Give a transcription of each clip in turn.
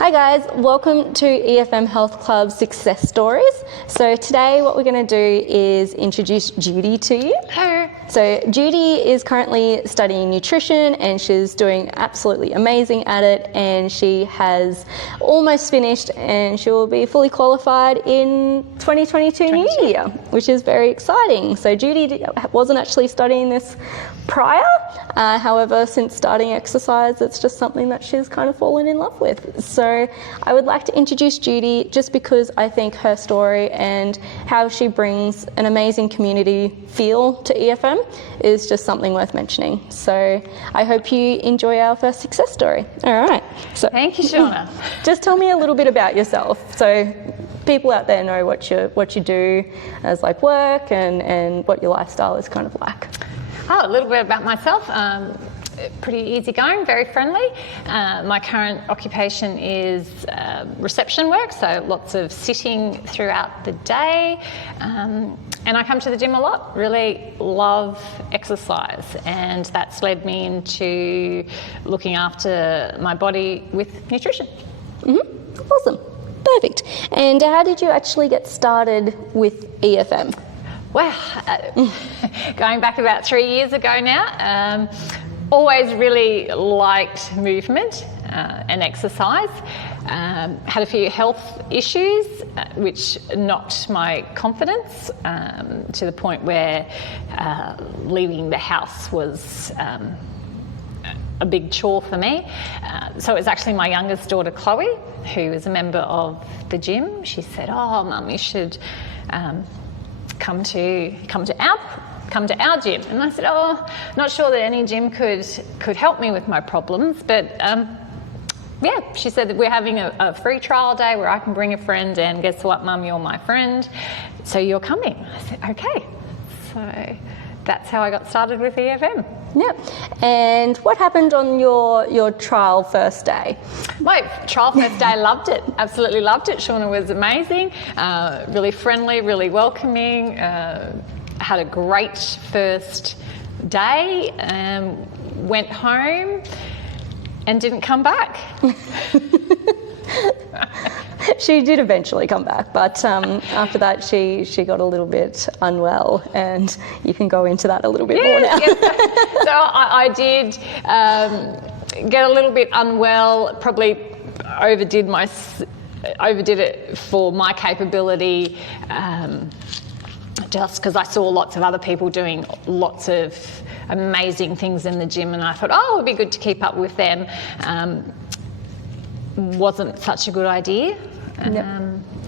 Hi guys, welcome to EFM Health Club Success Stories. So today what we're going to do is introduce Judy to you. Hello. So Judy is currently studying nutrition and she's doing absolutely amazing at it, and she has almost finished and she will be fully qualified in 2022 new year, which is very exciting. So Judy wasn't actually studying this prior, however since starting exercise it's just something that she's kind of fallen in love with. So I would like to introduce Judy just because I think her story and how she brings an amazing community feel to EFM is just something worth mentioning. So I hope you enjoy our first success story. All right. So thank you, Shauna. Just tell me a little bit about yourself, so people out there know what you do as like work and what your lifestyle is kind of like. Oh, a little bit about myself. Pretty easygoing, very friendly. My current occupation is reception work, so lots of sitting throughout the day. And I come to the gym a lot, really love exercise, and that's led me into looking after my body with nutrition. Mm-hmm. Awesome. Perfect. And how did you actually get started with EFM? Wow, going back about 3 years ago now. Always really liked movement and exercise. Had a few health issues which knocked my confidence to the point where leaving the house was a big chore for me. So it was actually my youngest daughter Chloe, who is a member of the gym. She said, "Oh, Mum, you should come to our gym." And I said, "Oh, not sure that any gym could help me with my problems, but yeah." She said that we're having a free trial day where I can bring a friend, and guess what, Mum, you're my friend, so you're coming. I said, okay. So that's how I got started with EFM. Yep. And what happened on your trial first day? My trial first day, loved it. Absolutely loved it. Shauna was amazing, really friendly, really welcoming. Had a great first day, went home and didn't come back. She did eventually come back, but after that she got a little bit unwell, and you can go into that a little bit more now. Yes. So I did get a little bit unwell, probably overdid it for my capability, just because I saw lots of other people doing lots of amazing things in the gym, and I thought, oh, it would be good to keep up with them. Wasn't such a good idea. Yep.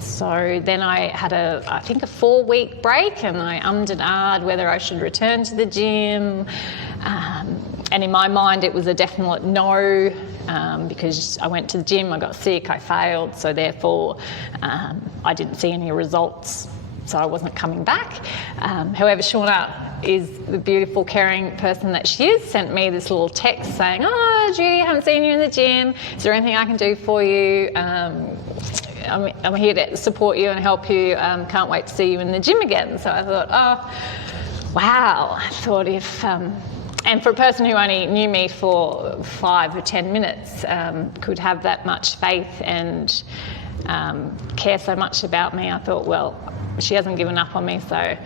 So then I had I think a 4-week break, and I ummed and ahed whether I should return to the gym. And in my mind it was a definite no, because I went to the gym, I got sick, I failed, so therefore I didn't see any results, so I wasn't coming back. However, Shauna is the beautiful, caring person that she is, sent me this little text saying, "Oh, Judy, I haven't seen you in the gym. Is there anything I can do for you? I'm here to support you and help you. Can't wait to see you in the gym again." So I thought, oh, wow. I thought if... and for a person who only knew me for 5 or 10 minutes, could have that much faith and care so much about me, I thought, well, she hasn't given up on me, so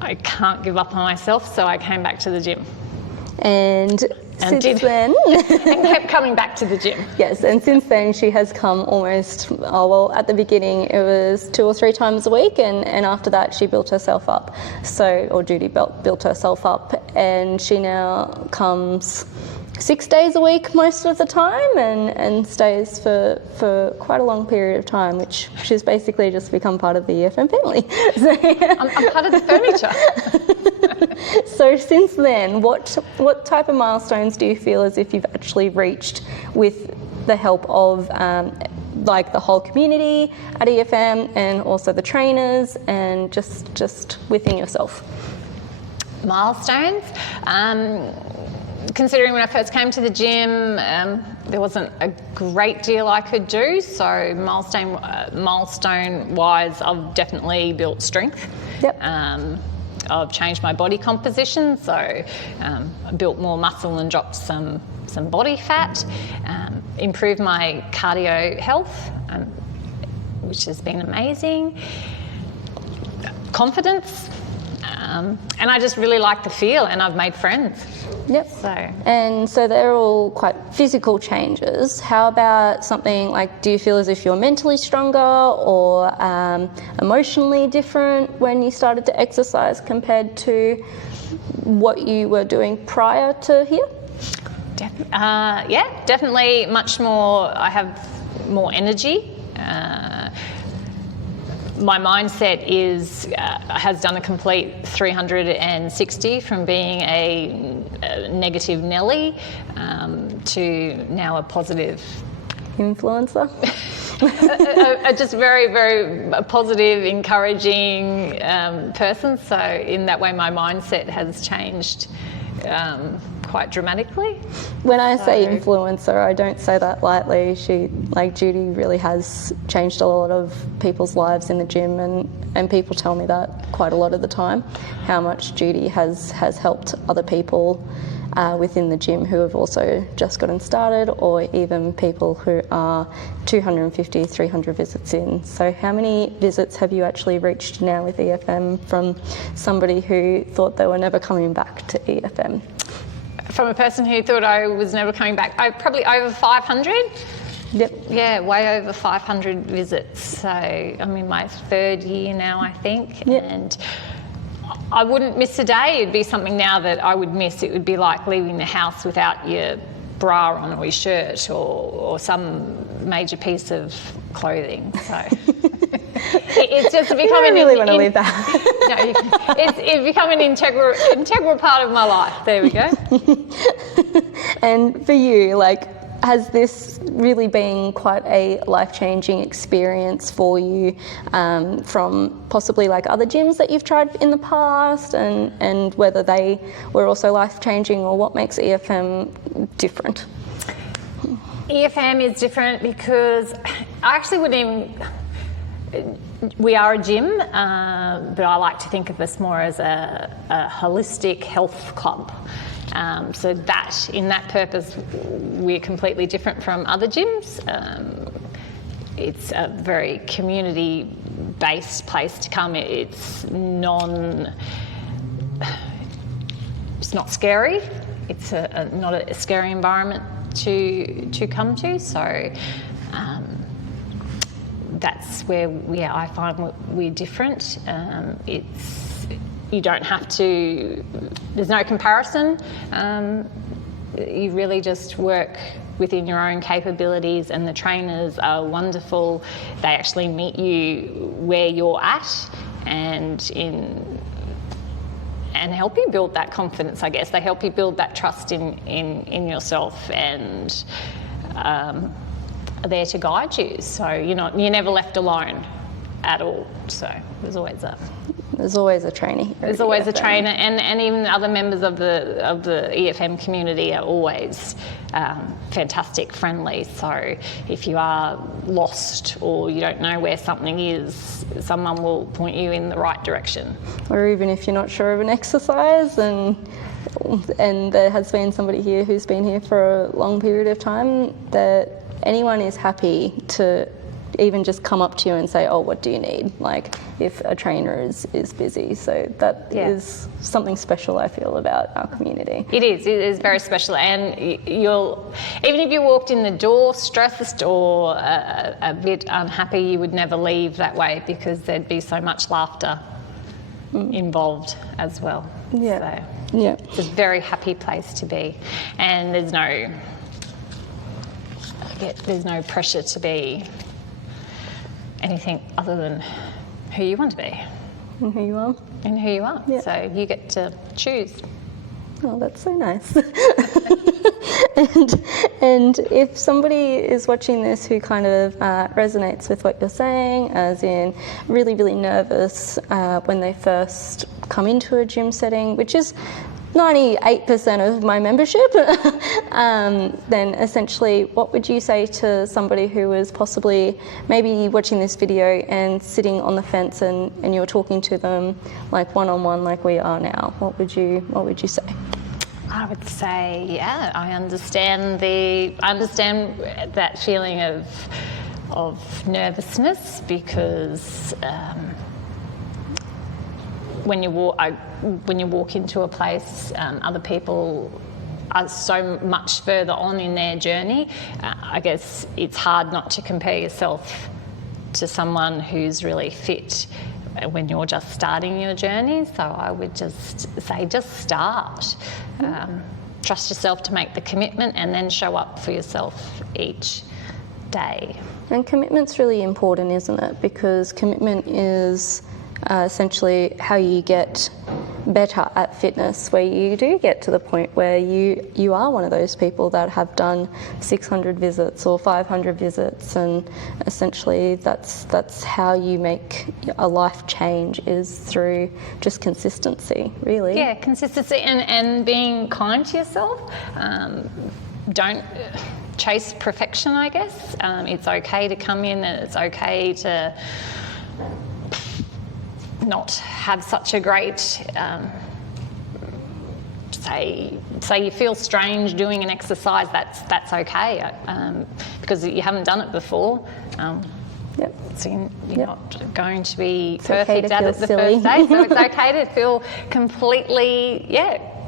I can't give up on myself. So I came back to the gym. And since then... and kept coming back to the gym. Yes, and since then she has come almost, at the beginning it was 2 or 3 times a week, and after that she built herself up. Or Judy built herself up, and she now comes 6 days a week most of the time, and stays for quite a long period of time, which she's basically just become part of the EFM family. So, I'm part of the furniture. So since then, what type of milestones do you feel as if you've actually reached with the help of like the whole community at EFM, and also the trainers, and just within yourself? Milestones? Considering when I first came to the gym, there wasn't a great deal I could do, so milestone-wise, I've definitely built strength. Yep. I've changed my body composition, so I built more muscle and dropped some body fat. improved my cardio health, which has been amazing. Confidence, and I just really like the feel, and I've made friends. Yep. And so they're all quite physical changes. How about something like, do you feel as if you're mentally stronger or emotionally different when you started to exercise compared to what you were doing prior to here? Yeah, definitely much more. I have more energy. My mindset has done a complete 360 from being a negative Nelly to now a positive influencer. a just very, very positive, encouraging person. So in that way, my mindset has changed quite dramatically. When I say influencer, I don't say that lightly. Judy really has changed a lot of people's lives in the gym, and people tell me that quite a lot of the time, how much Judy has helped other people within the gym who have also just gotten started, or even people who are 250, 300 visits in. So how many visits have you actually reached now with EFM from somebody who thought they were never coming back to EFM? From a person who thought I was never coming back, probably over 500. Yep. Yeah, way over 500 visits. So I'm in my 3rd year now, I think. Yep. And I wouldn't miss a day. It'd be something now that I would miss. It would be like leaving the house without your bra on or your shirt or some major piece of clothing. So it's just become I really want to leave that. No, it's become an integral part of my life. There we go. And for you, has this really been quite a life-changing experience for you from possibly other gyms that you've tried in the past, and whether they were also life-changing, or what makes EFM different? EFM is different because I actually wouldn't even... We are a gym, but I like to think of us more as a holistic health club. So that, in that purpose, we're completely different from other gyms. It's a very community-based place to come. It's not scary. It's not a scary environment to come to. So that's where I find we're different. You don't have to, there's no comparison. You really just work within your own capabilities, and the trainers are wonderful. They actually meet you where you're at and help you build that confidence, I guess. They help you build that trust in yourself, and are there to guide you. So you're never left alone at all. So there's always a trainer. There's always a trainer, and even other members of the EFM community are always fantastic, friendly. So if you are lost or you don't know where something is, someone will point you in the right direction. Or even if you're not sure of an exercise, and there has been somebody here who's been here for a long period of time, that anyone is happy to even just come up to you and say, oh, what do you need? If a trainer is busy. So that is something special, I feel, about our community. It is very special. And even if you walked in the door stressed or a bit unhappy, you would never leave that way, because there'd be so much laughter involved as well. Yeah. So it's a very happy place to be. And there's no pressure to be anything other than who you want to be. And who you are. Yeah. So you get to choose. Oh, that's so nice. and if somebody is watching this who kind of resonates with what you're saying, as in really, really nervous when they first come into a gym setting, which is 98% of my membership, then essentially what would you say to somebody who was possibly maybe watching this video and sitting on the fence, and you're talking to them like one-on-one like we are now? What would you say? I would say, yeah, I understand that feeling of nervousness, because when you walk into a place, other people are so much further on in their journey. I guess it's hard not to compare yourself to someone who's really fit when you're just starting your journey. So I would just say, just start. Trust yourself to make the commitment, and then show up for yourself each day. And commitment's really important, isn't it? Because commitment is essentially how you get better at fitness, where you do get to the point where you are one of those people that have done 600 visits or 500 visits, and essentially that's how you make a life change, is through just consistency, really. Yeah, consistency and being kind to yourself. Don't chase perfection, I guess. It's okay to come in, and it's okay to not have such a great, say you feel strange doing an exercise, that's okay, because you haven't done it before. Yep. So you're not going to be It's perfect okay to at feel it the silly. first day, so it's okay to feel completely,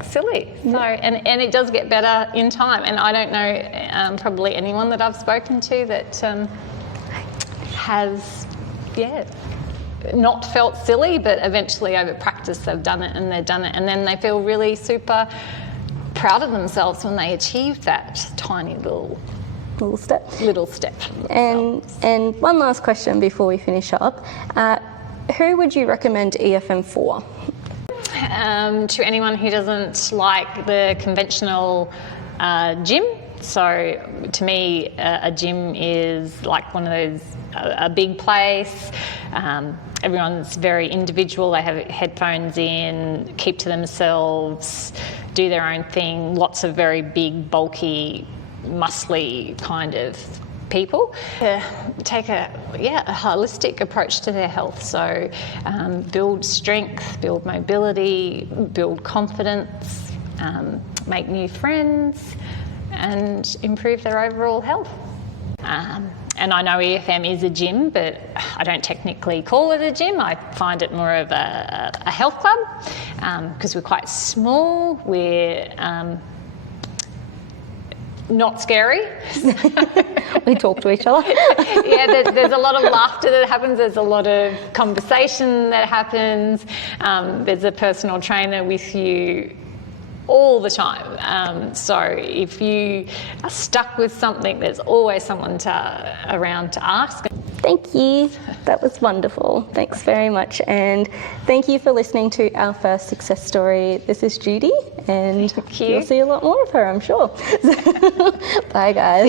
silly. So, and it does get better in time. And I don't know probably anyone that I've spoken to that has, not felt silly, but eventually over practice they've done it, and then they feel really super proud of themselves when they achieve that tiny little step. And one last question before we finish up. Who would you recommend EFM for? To anyone who doesn't like the conventional gym. So to me, a gym is like one of those, a big place. Everyone's very individual. They have headphones in, keep to themselves, do their own thing. Lots of very big, bulky, muscly kind of people. Take a holistic approach to their health. So build strength, build mobility, build confidence, make new friends, and improve their overall health. And I know EFM is a gym, but I don't technically call it a gym. I find it more of a health club, because we're quite small. We're not scary. We talk to each other. There's a lot of laughter that happens. There's a lot of conversation that happens. There's a personal trainer with you all the time. So if you are stuck with something, there's always someone around to ask. Thank you. That was wonderful. Thanks very much. And thank you for listening to our first success story. This is Judy, and you'll see a lot more of her, I'm sure. Bye, guys.